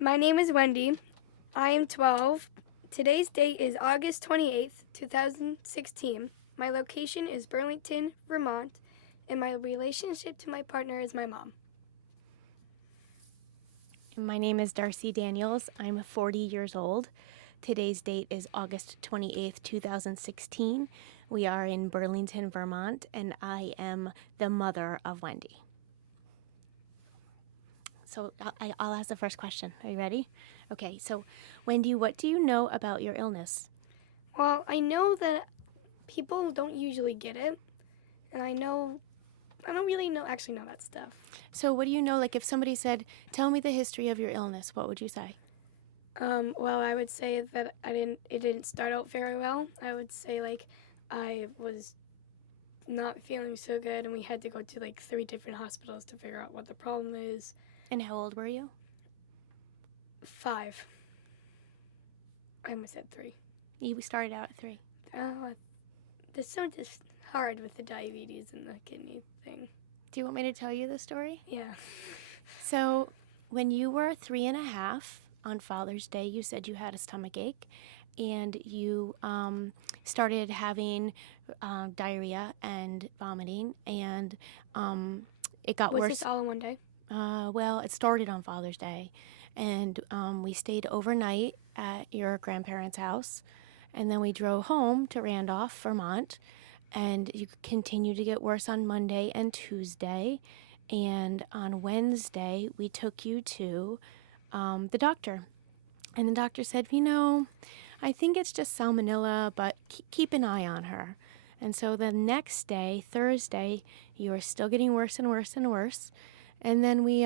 My name is Wendy. I am 12. Today's date is August 28th, 2016. My location is Burlington, Vermont, and my relationship to my partner is my mom. My name is Darcy Daniels. I'm 40 years old. Today's date is August 28th, 2016. We are in Burlington, Vermont, and I am the mother of Wendy. So I'll ask the first question. Are you ready? Okay, so Wendy, what do you know about your illness? Well, I know that people don't usually get it, and I don't really know that stuff. So what do you know, like if somebody said, tell me the history of your illness, what would you say? Well, I would say that it didn't start out very well. I would say I was not feeling so good, and we had to go to 3 different hospitals to figure out what the problem is. And how old were you? 5. I almost said 3. We started out at 3. This so just hard with the diabetes and the kidney thing. Do you want me to tell you the story? Yeah. So when you were 3.5 on Father's Day, you said you had a stomach ache, and you started having diarrhea and vomiting, and it got worse. Was this all in one day? Well, it started on Father's Day, and we stayed overnight at your grandparents' house, and then we drove home to Randolph, Vermont, and you continued to get worse on Monday and Tuesday, and on Wednesday we took you to the doctor, and the doctor said, I think it's just salmonella, but keep an eye on her. And so the next day, Thursday, you were still getting worse and worse and worse. And then we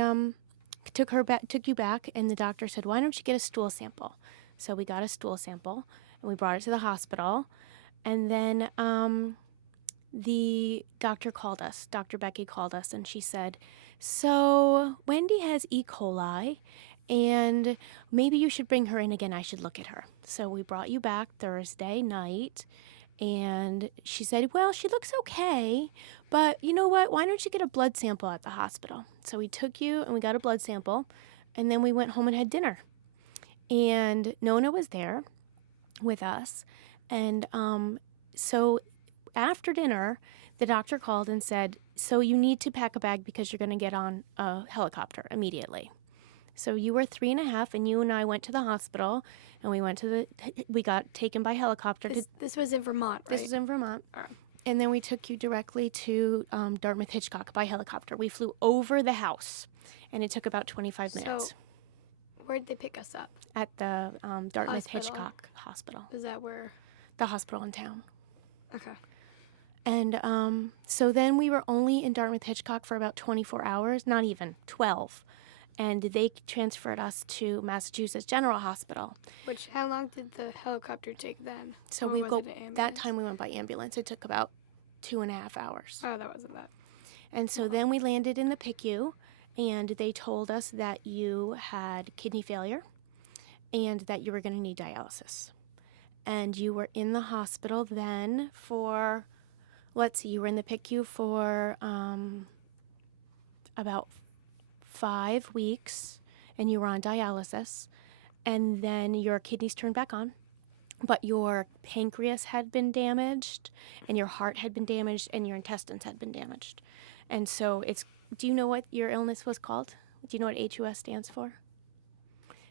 took you back, and the doctor said, why don't you get a stool sample? So we got a stool sample, and we brought it to the hospital. And then the doctor called us. Dr. Becky called us, and she said, so Wendy has E. coli, and maybe you should bring her in again. I should look at her. So we brought you back Thursday night, and she said, well, she looks okay, but you know what? Why don't you get a blood sample at the hospital? So we took you and we got a blood sample, and then we went home and had dinner. And Nona was there with us. And so after dinner, the doctor called and said, so you need to pack a bag because you're going to get on a helicopter immediately. So you were 3.5, and you and I went to the hospital, and we got taken by helicopter. This was in Vermont, right? This was in Vermont. And then we took you directly to Dartmouth Hitchcock by helicopter. We flew over the house, and it took about 25 minutes. So where'd they pick us up? At the Dartmouth Hospital. Hitchcock Hospital. Is that where? The hospital in town. Okay. And so then we were only in Dartmouth Hitchcock for about 24 hours, not even, 12. And they transferred us to Massachusetts General Hospital. How long did the helicopter take then? So that time we went by ambulance. It took about 2.5 hours. Oh, that wasn't bad. And so then we landed in the PICU, and they told us that you had kidney failure and that you were going to need dialysis. And you were in the hospital then for, you were in the PICU for about 5 weeks, and you were on dialysis, and then your kidneys turned back on, but your pancreas had been damaged, and your heart had been damaged, and your intestines had been damaged. And so do you know what your illness was called? Do you know what HUS stands for?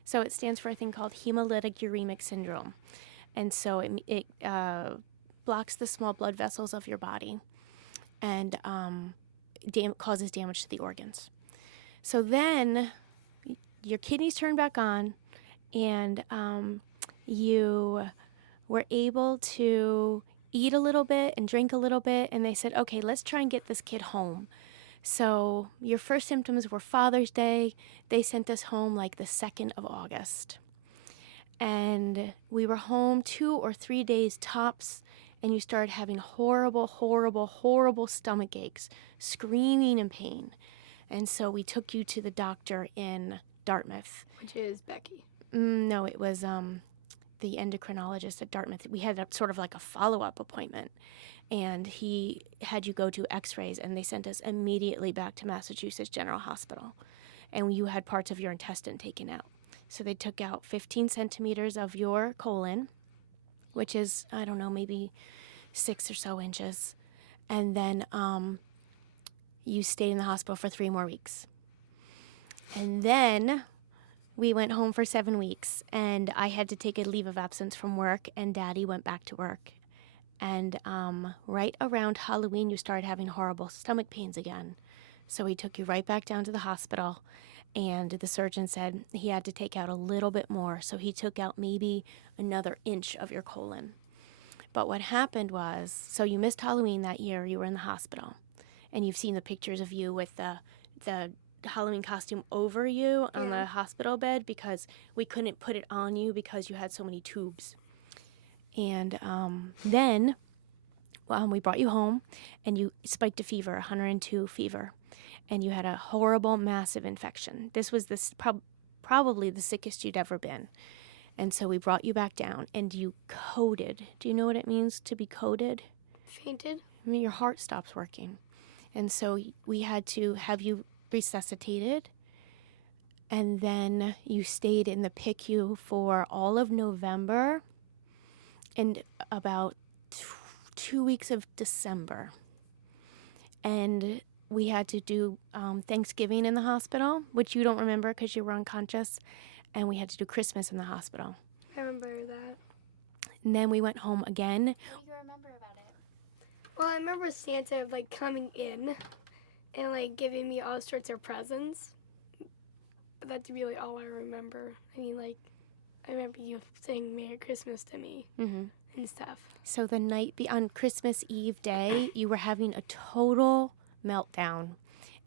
So it stands for a thing called hemolytic uremic syndrome. And so it blocks the small blood vessels of your body and causes damage to the organs. So then your kidneys turned back on, and you were able to eat a little bit and drink a little bit, and they said, okay, let's try and get this kid home. So your first symptoms were Father's Day. They sent us home the 2nd of August. And we were home 2 or 3 days tops, and you started having horrible, horrible, horrible stomach aches, screaming in pain. And so we took you to the doctor in Dartmouth. Which is Becky. No, it was the endocrinologist at Dartmouth. We had sort of like a follow-up appointment, and he had you go to x-rays, and they sent us immediately back to Massachusetts General Hospital. And you had parts of your intestine taken out. So they took out 15 centimeters of your colon, which is, I don't know, maybe 6 or so inches. And then you stayed in the hospital for 3 more weeks. And then we went home for 7 weeks, and I had to take a leave of absence from work, and Daddy went back to work. And right around Halloween, you started having horrible stomach pains again. So he took you right back down to the hospital, and the surgeon said he had to take out a little bit more. So he took out maybe another inch of your colon. But what happened was, so you missed Halloween that year. You were in the hospital, and you've seen the pictures of you with the Halloween costume over you on the hospital bed because we couldn't put it on you because you had so many tubes. And then we brought you home, and you spiked a fever, 102 fever, and you had a horrible, massive infection. This was probably the sickest you'd ever been. And so we brought you back down, and you coded. Do you know what it means to be coded? Fainted? I mean, your heart stops working. And so we had to have you resuscitated, and then you stayed in the PICU for all of November and about 2 weeks of December. And we had to do Thanksgiving in the hospital, which you don't remember because you were unconscious, and we had to do Christmas in the hospital. I remember that. And then we went home again. What do you remember about it? Well, I remember Santa, like, coming in and, like, giving me all sorts of presents. But that's really all I remember. I mean, like, I remember you saying Merry Christmas to me and stuff. So the night on Christmas Eve day, you were having a total meltdown.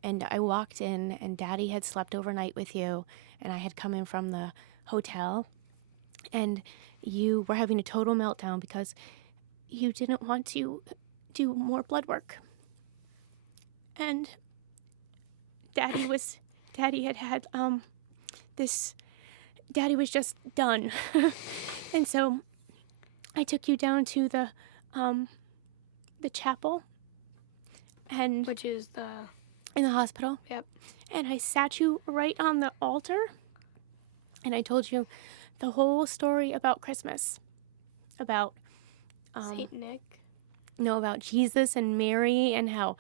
And I walked in, and Daddy had slept overnight with you, and I had come in from the hotel, and you were having a total meltdown because you didn't want to do more blood work. And Daddy was just done. And so I took you down to the chapel, and Which is in the hospital. Yep. And I sat you right on the altar, and I told you the whole story about Christmas, about Saint Nick. about Jesus and Mary, and how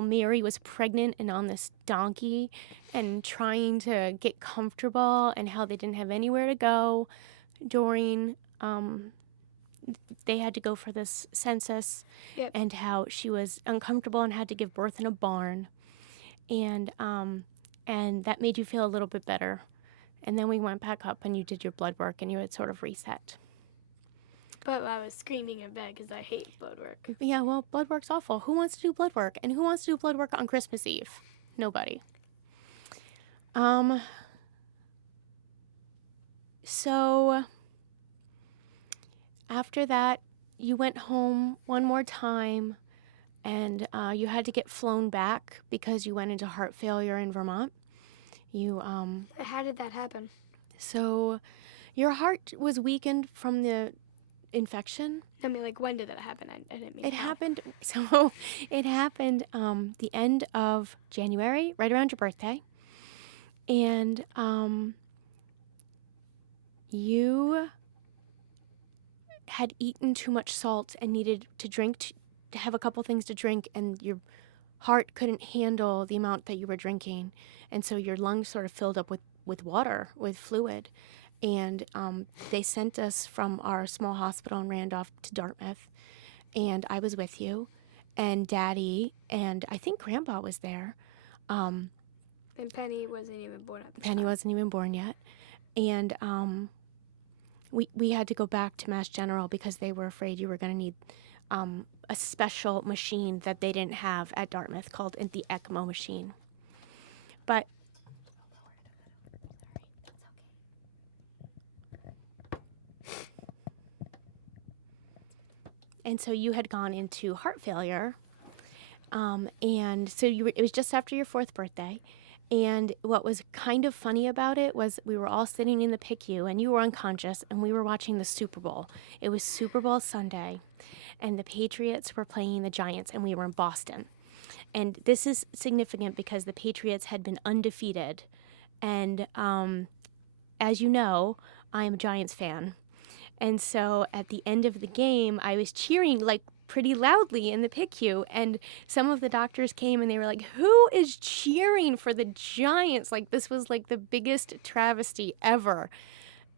Mary was pregnant and on this donkey and trying to get comfortable, and how they didn't have anywhere to go during they had to go for this census. Yep. And how she was uncomfortable and had to give birth in a barn, and that made you feel a little bit better. And then we went back up, and you did your blood work, and you had sort of reset. But I was screaming in bed because I hate blood work. Yeah, well, blood work's awful. Who wants to do blood work? And who wants to do blood work on Christmas Eve? Nobody. So after that, you went home one more time, and you had to get flown back because you went into heart failure in Vermont. How did that happen? So your heart was weakened from the infection. I mean, like, when did that happen? I didn't mean It how. happened. So it happened the end of January, right around your birthday, and you had eaten too much salt and needed to drink to have a couple things to drink, and your heart couldn't handle the amount that you were drinking, and so your lungs sort of filled up with water, with fluid. And they sent us from our small hospital in Randolph to Dartmouth, and I was with you, and Daddy, and I think Grandpa was there. And Penny wasn't even born at the Penny time. wasn't even born yet. And we had to go back to Mass General because they were afraid you were going to need a special machine that they didn't have at Dartmouth called the ECMO machine. But and so you had gone into heart failure, and so it was just after your 4th birthday. And what was kind of funny about it was we were all sitting in the PICU, and you were unconscious, and we were watching the Super Bowl. It was Super Bowl Sunday, and the Patriots were playing the Giants, and we were in Boston. And this is significant because the Patriots had been undefeated, and as you know, I'm a Giants fan. And so at the end of the game, I was cheering like pretty loudly in the PICU. And some of the doctors came and they were like, who is cheering for the Giants? Like, this was like the biggest travesty ever.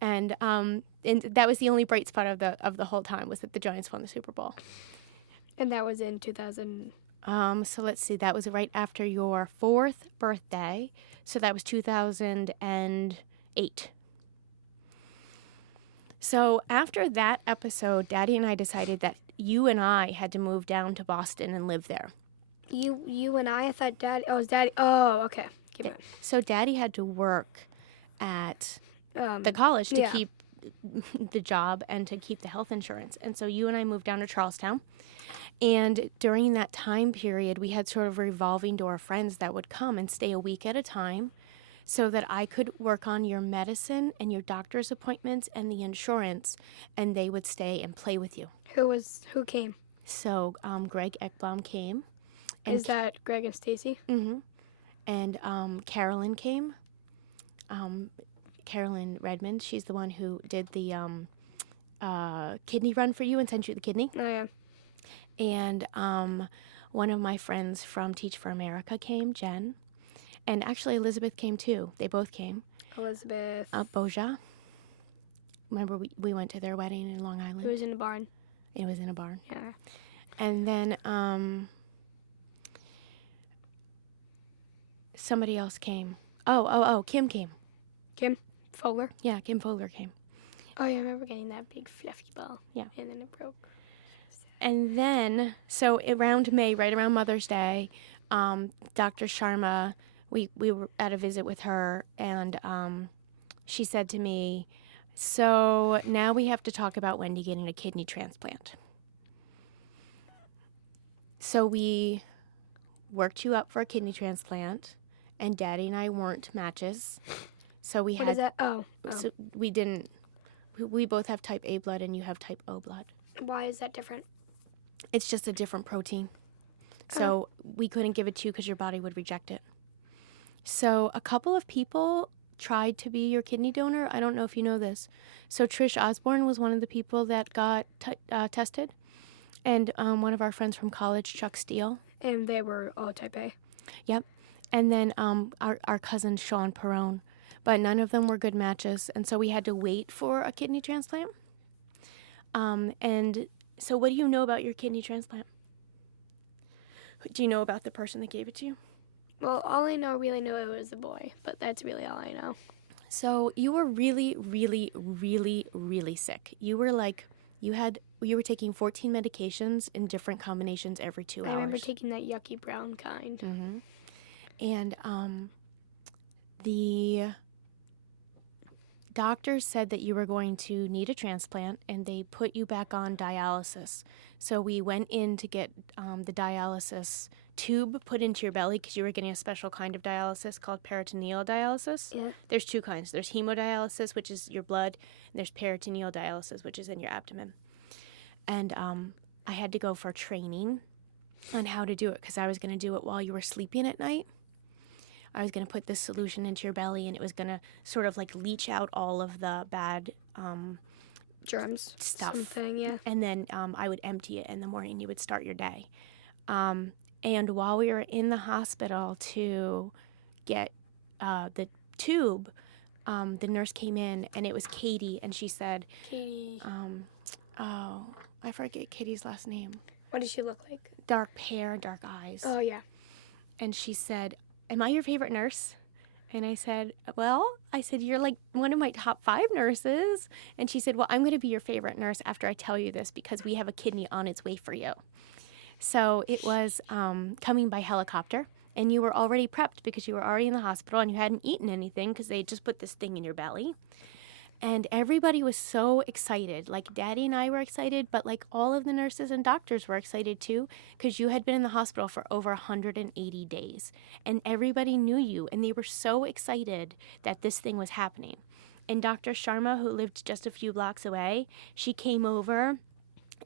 And that was the only bright spot of the whole time, was that the Giants won the Super Bowl. And that was in 2000. So let's see, that was right after your 4th birthday. So that was 2008. So after that episode, Daddy and I decided that you and I had to move down to Boston and live there. You and I thought Daddy. Oh, it was Daddy. Oh, okay. Keep going. So Daddy had to work at the college to keep the job and to keep the health insurance. And so you and I moved down to Charlestown. And during that time period, we had sort of revolving door friends that would come and stay a week at a time so that I could work on your medicine and your doctor's appointments and the insurance, and they would stay and play with you. Who came? So Greg Ekblom came. And Is that Greg and Stacy? Mm-hmm. And Carolyn came. Carolyn Redmond, she's the one who did the kidney run for you and sent you the kidney. Oh, yeah. And one of my friends from Teach for America came, Jen. And actually Elizabeth came too. They both came. Elizabeth. Boja. Remember we went to their wedding in Long Island? It was in the barn. It was in a barn. Yeah. And then somebody else came. Oh, Kim came. Kim Fogler. Yeah, Kim Fogler came. Oh, yeah, I remember getting that big fluffy ball. Yeah. And then it broke. And then, so around May, right around Mother's Day, Dr. Sharma, we were at a visit with her, and she said to me, so now we have to talk about Wendy getting a kidney transplant. So we worked you up for a kidney transplant, and Daddy and I weren't matches. So we What had... is that? Oh. So we didn't... We both have type A blood, and you have type O blood. Why is that different? It's just a different protein. So we couldn't give it to you because your body would reject it. So a couple of people tried to be your kidney donor. I don't know if you know this. So Trish Osborne was one of the people that got tested. And one of our friends from college, Chuck Steele. And they were all type A. Yep. And then our cousin, Sean Perrone. But none of them were good matches. And so we had to wait for a kidney transplant. And so what do you know about your kidney transplant? Do you know about the person that gave it to you? Well, all I really know it was a boy, but that's really all I know. So you were really, really, really, really sick. You were like, you were taking 14 medications in different combinations every 2 hours. I remember taking that yucky brown kind. Mm-hmm. And the doctors said that you were going to need a transplant, and they put you back on dialysis. So we went in to get the dialysis tube put into your belly because you were getting a special kind of dialysis called peritoneal dialysis. Yeah. There's two kinds. There's hemodialysis, which is your blood, and there's peritoneal dialysis, which is in your abdomen. And I had to go for training on how to do it because I was going to do it while you were sleeping at night. I was going to put this solution into your belly, and it was going to sort of like leach out all of the bad germs stuff. Something, yeah. And then I would empty it in the morning, and you would start your day. And while we were in the hospital to get the tube, the nurse came in, and it was Katie, and she said, Katie. I forget Katie's last name. What does she look like? Dark hair, dark eyes. Oh, yeah. And she said, am I your favorite nurse? And I said, you're like one of my top 5 nurses. And she said, well, I'm going to be your favorite nurse after I tell you this because we have a kidney on its way for you. So it was coming by helicopter, and you were already prepped because you were already in the hospital and you hadn't eaten anything because they had just put this thing in your belly. And everybody was so excited. Like Daddy and I were excited, but like all of the nurses and doctors were excited too because you had been in the hospital for over 180 days. And everybody knew you, and they were so excited that this thing was happening. And Dr. Sharma, who lived just a few blocks away, she came over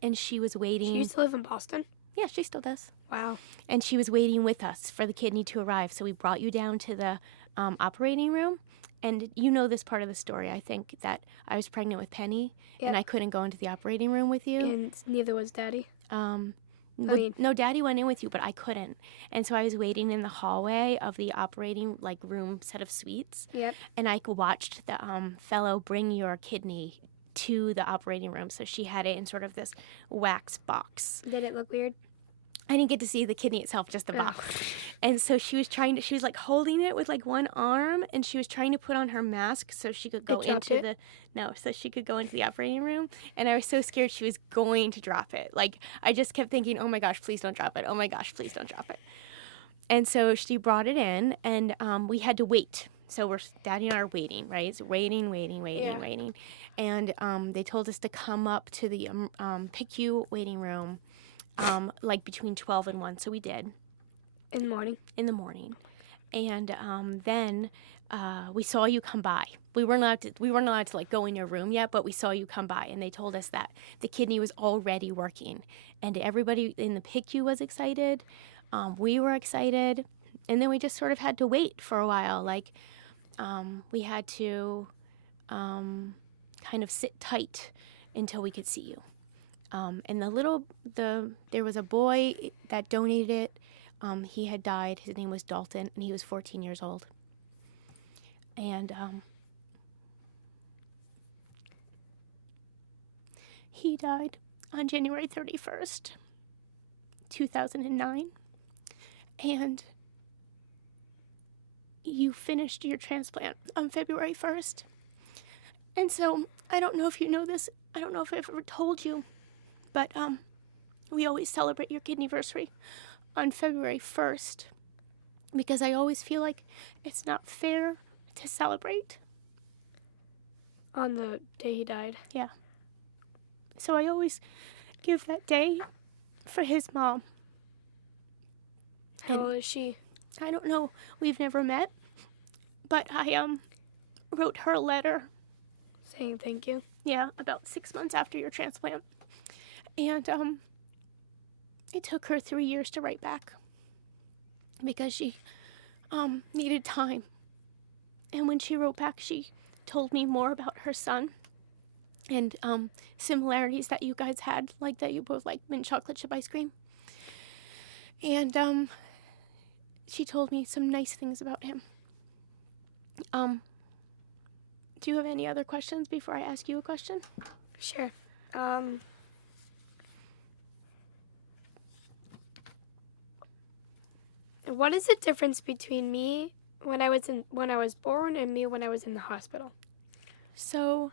and she was waiting. She used to live in Boston? Yeah, she still does. Wow. And she was waiting with us for the kidney to arrive. So we brought you down to the operating room. And you know this part of the story, I think, that I was pregnant with Penny, Yep. and I couldn't go into the operating room with you. And neither was Daddy. No, Daddy went in with you, but I couldn't. And so I was waiting in the hallway of the operating room set of suites. Yep. And I watched the fellow bring your kidney to the operating room. So she had it in sort of this wax box. Did it look weird? I didn't get to see the kidney itself, just the box. And so she was holding it with one arm, and she was trying to put on her mask so she could go into the operating room. And I was so scared she was going to drop it. I just kept thinking, oh my gosh, please don't drop it. Oh my gosh, please don't drop it. And so she brought it in, and we had to wait. So Daddy and I are waiting, right? So waiting. And they told us to come up to the PICU waiting room between 12 and 1, so we did. In the morning. And then we saw you come by. We weren't allowed to go in your room yet, but we saw you come by, and they told us that the kidney was already working. And everybody in the PICU was excited. We were excited. And then we just sort of had to wait for a while. We had to kind of sit tight until we could see you. And there was a boy that donated it. He had died. His name was Dalton, and he was 14 years old. And he died on January 31st, 2009. And you finished your transplant on February 1st. And so, I don't know if you know this. I don't know if I've ever told you. But we always celebrate your kidneyversary on February 1st because I always feel like it's not fair to celebrate. On the day he died? Yeah. So I always give that day for his mom. How old is she? I don't know. We've never met. But I wrote her a letter. Saying thank you? Yeah, about 6 months after your transplant. And it took her 3 years to write back because she needed time. And when she wrote back, she told me more about her son and similarities that you guys had, like that you both like mint chocolate chip ice cream. And she told me some nice things about him. Do you have any other questions before I ask you a question? Sure. What is the difference between me when I was born and me when I was in the hospital? So,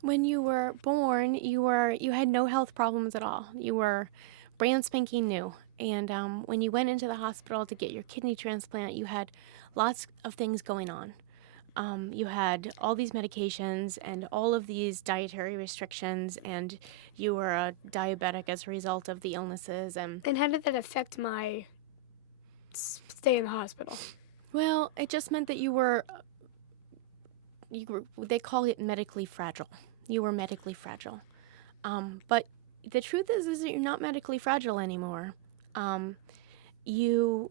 when you were born, you had no health problems at all. You were brand spanking new. And when you went into the hospital to get your kidney transplant, you had lots of things going on. You had all these medications and all of these dietary restrictions, and you were a diabetic as a result of the illnesses. And how did that affect my stay in the hospital? Well, it just meant that you were, they call it medically fragile. You were medically fragile. But the truth is that you're not medically fragile anymore. You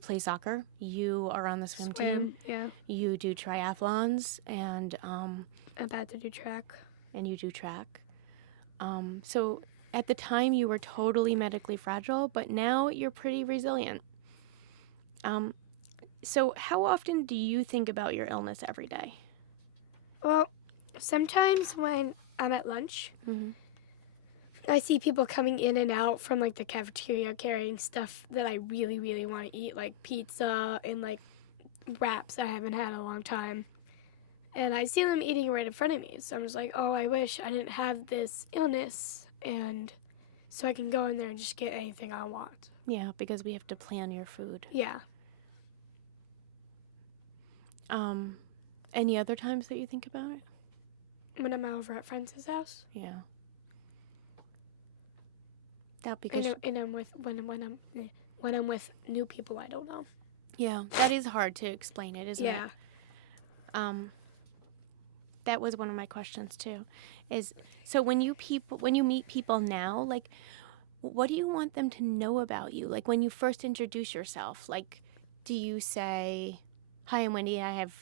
play soccer, you are on the swim team, yeah. You do triathlons, and I'm about to do track. And you do track. So at the time you were totally medically fragile, but now you're pretty resilient. So how often do you think about your illness every day? Well, sometimes when I'm at lunch, I see people coming in and out from like the cafeteria carrying stuff that I really, really want to eat, like pizza and like wraps I haven't had in a long time. And I see them eating right in front of me. So I'm just like, oh, I wish I didn't have this illness, and so I can go in there and just get anything I want. Yeah, because we have to plan your food. Yeah. Any other times that you think about it? When I'm over at friends' house. Yeah. That because and I'm with when I'm with new people I don't know. Yeah, that is hard to explain it, isn't it? Yeah. That was one of my questions too. Is so when you meet people now, like what do you want them to know about you? Like when you first introduce yourself, like do you say, "Hi, I'm Wendy. I have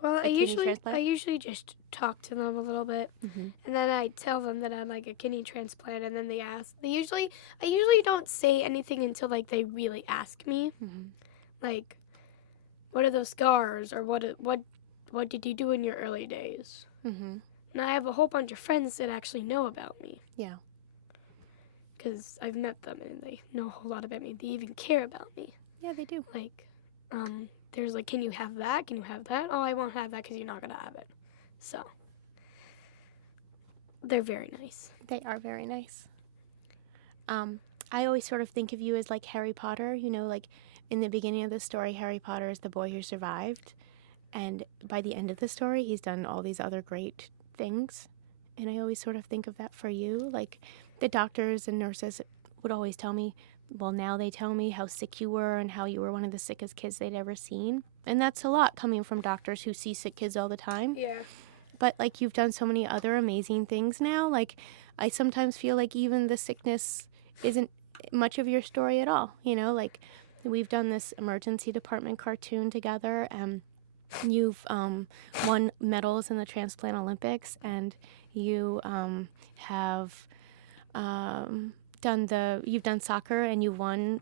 Well, a kidney I transplant"? usually just talk to them a little bit, Mm-hmm. and then I tell them that I'm like a kidney transplant, and then they ask. I usually don't say anything until like they really ask me, Mm-hmm. like, what are those scars, or what did you do in your early days? Mm-hmm. And I have a whole bunch of friends that actually know about me, Yeah. because I've met them and they know a whole lot about me. They even care about me. Yeah, they do. Like, there's like, can you have that? Can you have that? Oh, I won't have that because you're not gonna have it. So they're very nice. They are very nice. I always sort of think of you as like Harry Potter, you know, like in the beginning of the story, Harry Potter is the boy who survived. And by the end of the story, he's done all these other great things. And I always sort of think of that for you. Like the doctors and nurses would always tell me, well, now they tell me how sick you were and how you were one of the sickest kids they'd ever seen. And that's a lot coming from doctors who see sick kids all the time. Yeah. But like you've done so many other amazing things now. Like I sometimes feel like even the sickness isn't much of your story at all. You know, like we've done this emergency department cartoon together, and you've won medals in the transplant Olympics, and you have you've done soccer, and you won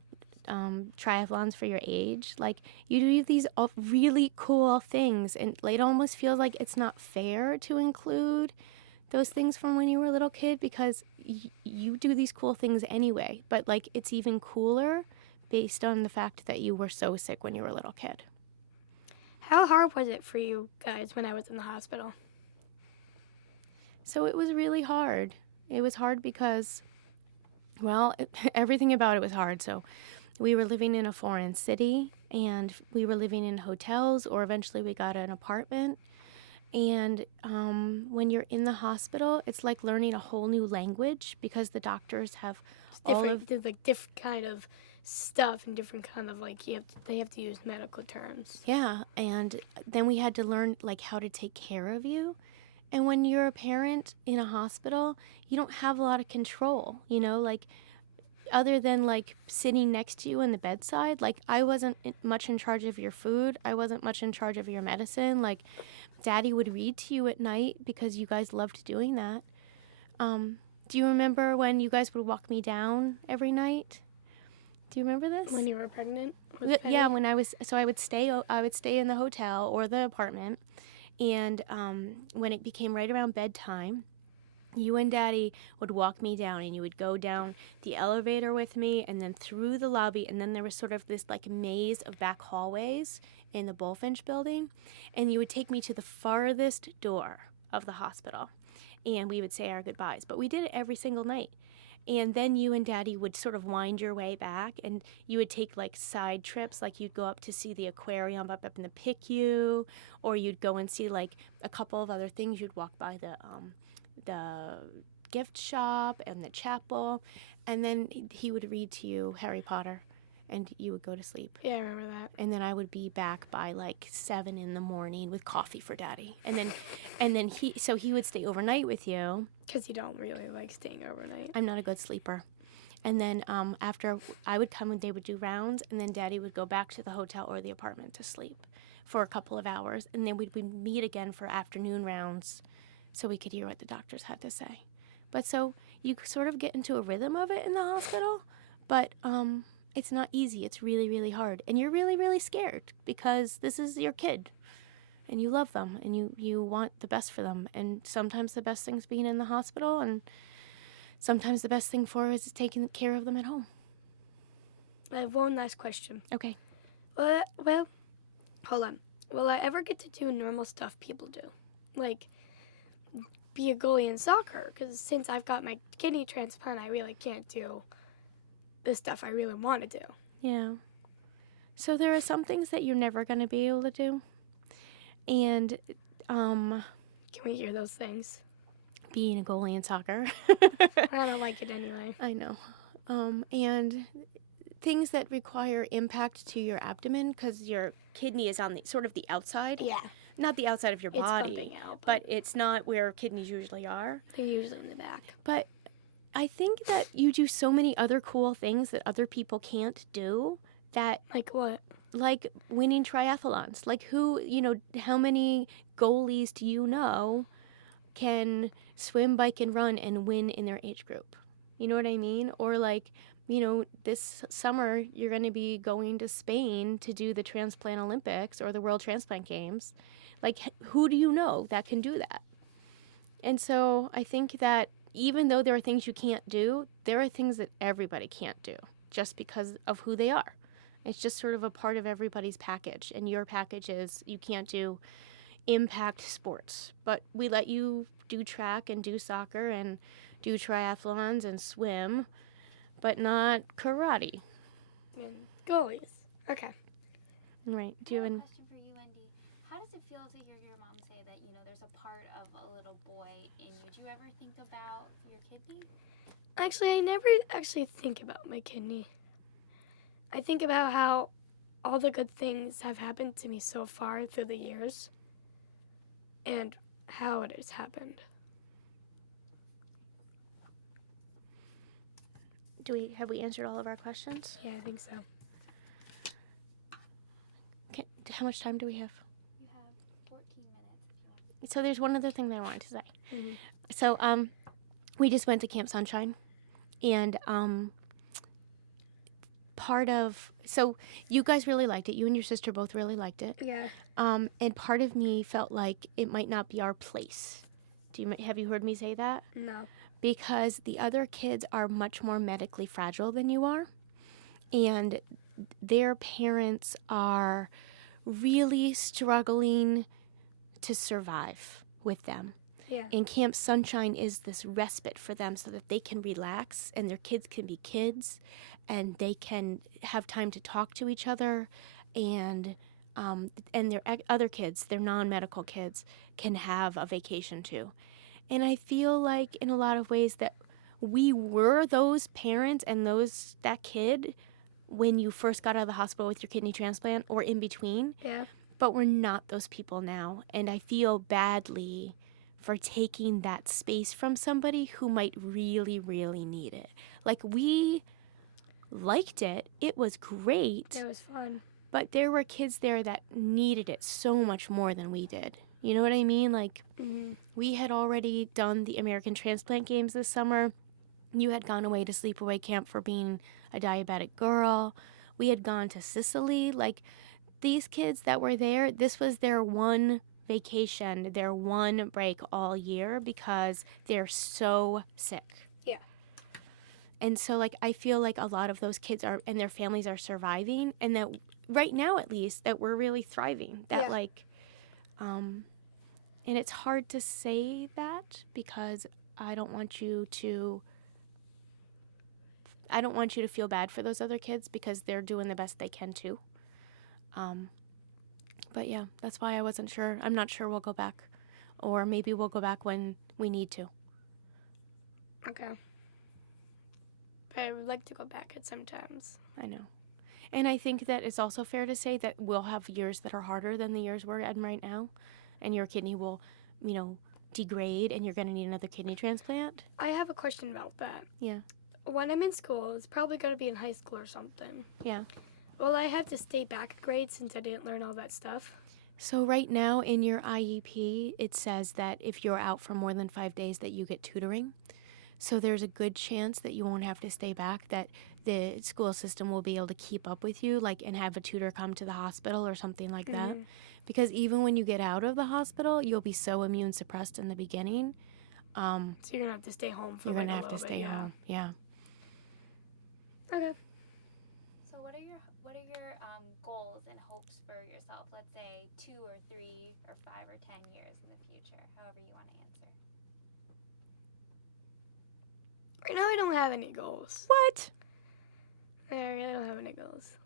triathlons for your age. Like you do these really cool things, and it almost feels like it's not fair to include those things from when you were a little kid because you do these cool things anyway. But like it's even cooler based on the fact that you were so sick when you were a little kid. How hard was it for you guys when I was in the hospital? So it was really hard. It was hard because, well, everything about it was hard. So we were living in a foreign city, and we were living in hotels, or eventually we got an apartment. And when you're in the hospital, it's like learning a whole new language because the doctors have There's like different kind of stuff and different kind of like they have to use medical terms. Yeah, and then we had to learn like how to take care of you. And when you're a parent in a hospital, you don't have a lot of control, you know, like other than like sitting next to you in the bedside. Like I wasn't much in charge of your food. I wasn't much in charge of your medicine. Like Daddy would read to you at night because you guys loved doing that. Do you remember when you guys would walk me down every night? Do you remember this? When you were pregnant? Yeah, when I was, so I would stay in the hotel or the apartment, and when it became right around bedtime, you and Daddy would walk me down, and you would go down the elevator with me, and then through the lobby, and then there was sort of this like maze of back hallways in the Bullfinch building, and you would take me to the farthest door of the hospital, and we would say our goodbyes. But we did it every single night. And then you and Daddy would sort of wind your way back, and you would take like side trips, like you'd go up to see the aquarium up in the PICU, or you'd go and see like a couple of other things. You'd walk by the gift shop and the chapel, and then he would read to you Harry Potter, and you would go to sleep. Yeah, I remember that. And then I would be back by like 7 a.m. with coffee for Daddy, and then he would stay overnight with you. Because you don't really like staying overnight. I'm not a good sleeper. And then after I would come and they would do rounds, and then Daddy would go back to the hotel or the apartment to sleep for a couple of hours, and then we'd meet again for afternoon rounds so we could hear what the doctors had to say. But so you sort of get into a rhythm of it in the hospital, but it's not easy. It's really, really hard. And you're really, really scared because this is your kid. And you love them, and you want the best for them. And sometimes the best thing's being in the hospital, and sometimes the best thing for is taking care of them at home. I have one last question. Okay. Well, hold on. Will I ever get to do normal stuff people do? Like, be a goalie in soccer? Because since I've got my kidney transplant, I really can't do the stuff I really want to do. Yeah. So there are some things that you're never going to be able to do. And Can we hear those things? being a goalie in soccer. I don't like it anyway. I know. And things that require impact to your abdomen because your kidney is on the sort of the outside. Yeah. Not the outside of your It's body, bumping out, but it's not where kidneys usually are. they're usually in the back. But I think that you do so many other cool things that other people can't do, that Like what? like winning triathlons. Like how many goalies do you know can swim, bike, and run and win in their age group? You know what I mean? Or like, this summer you're going to be going to Spain to do the Transplant Olympics or the World Transplant Games. Like, who do you know that can do that? And so I think that even though there are things you can't do, there are things that everybody can't do just because of who they are. It's just sort of a part of everybody's package. And your package is you can't do impact sports, but we let you do track and do soccer and do triathlons and swim, but not karate. And goalies. Okay. Right. Do I you have have a question for you, Wendy. How does it feel to hear your mom say that, there's a part of a little boy in you? Do you ever think about your kidney? Actually, I never actually think about my kidney. I think about how all the good things have happened to me so far through the years and how it has happened. have we answered all of our questions? Yeah, I think so. Okay. How much time do we have? You have 14 minutes if you want. So there's one other thing that I wanted to say. Mm-hmm. So we just went to Camp Sunshine, and so you guys really liked it. You and your sister both really liked it. Yeah. And part of me felt like it might not be our place. Have you heard me say that? No. Because the other kids are much more medically fragile than you are, and their parents are really struggling to survive with them. Yeah. And Camp Sunshine is this respite for them so that they can relax and their kids can be kids and they can have time to talk to each other, and their other kids, their non-medical kids, can have a vacation too. And I feel like in a lot of ways that we were those parents and that kid when you first got out of the hospital with your kidney transplant or in between. Yeah. But we're not those people now. And I feel badly for taking that space from somebody who might really, really need it. Like, we liked it. It was great. It was fun. But there were kids there that needed it so much more than we did. You know what I mean? Like, we had already done the American Transplant Games this summer. You had gone away to sleepaway camp for being a diabetic girl. We had gone to Sicily. Like, these kids that were there, this was their one vacation, their one break all year because they're so sick. Yeah. And so, like, I feel like a lot of those kids and their families are surviving, and that right now, at least, that we're really thriving. That, and it's hard to say that because I don't want you to feel bad for those other kids because they're doing the best they can too. But yeah, that's why I wasn't sure. I'm not sure we'll go back, or maybe we'll go back when we need to. Okay. But I would like to go back at sometimes. I know. And I think that it's also fair to say that we'll have years that are harder than the years we're in right now. And your kidney will, degrade and you're going to need another kidney transplant. I have a question about that. Yeah. When I'm in school, it's probably going to be in high school or something. Yeah. Will I have to stay back a grade since I didn't learn all that stuff? So right now in your IEP, it says that if you're out for more than 5 days that you get tutoring. So there's a good chance that you won't have to stay back, that the school system will be able to keep up with you, and have a tutor come to the hospital or something like that. Because even when you get out of the hospital, you'll be so immune suppressed in the beginning. So you're going to have to stay home for You're going going to to have to stay home. Yeah. Okay. So what are your goals and hopes for yourself? Let's say 2 or 3 or 5 or 10 years in the future, however you want to answer. Right now I don't have any goals. What? I really don't have any goals.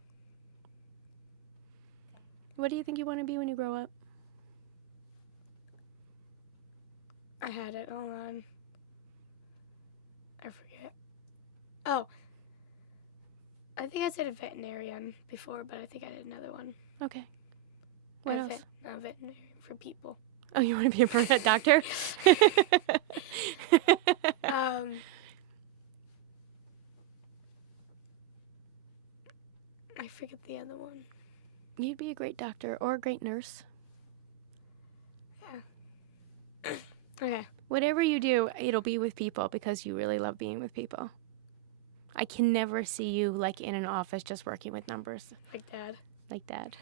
What do you think you want to be when you grow up? I had it. Hold on. I forget. Oh. I think I said a veterinarian before, but I think I did another one. Okay. What else? A veterinarian for people. Oh, you want to be a pet doctor? I forget the other one. You'd be a great doctor or a great nurse. Yeah. Okay. Whatever you do, it'll be with people because you really love being with people. I can never see you like in an office just working with numbers Like Dad. like Dad.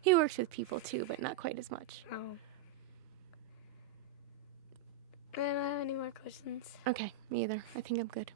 He works with people too, but not quite as much. Oh. I don't have any more questions. Okay, me either. I think I'm good.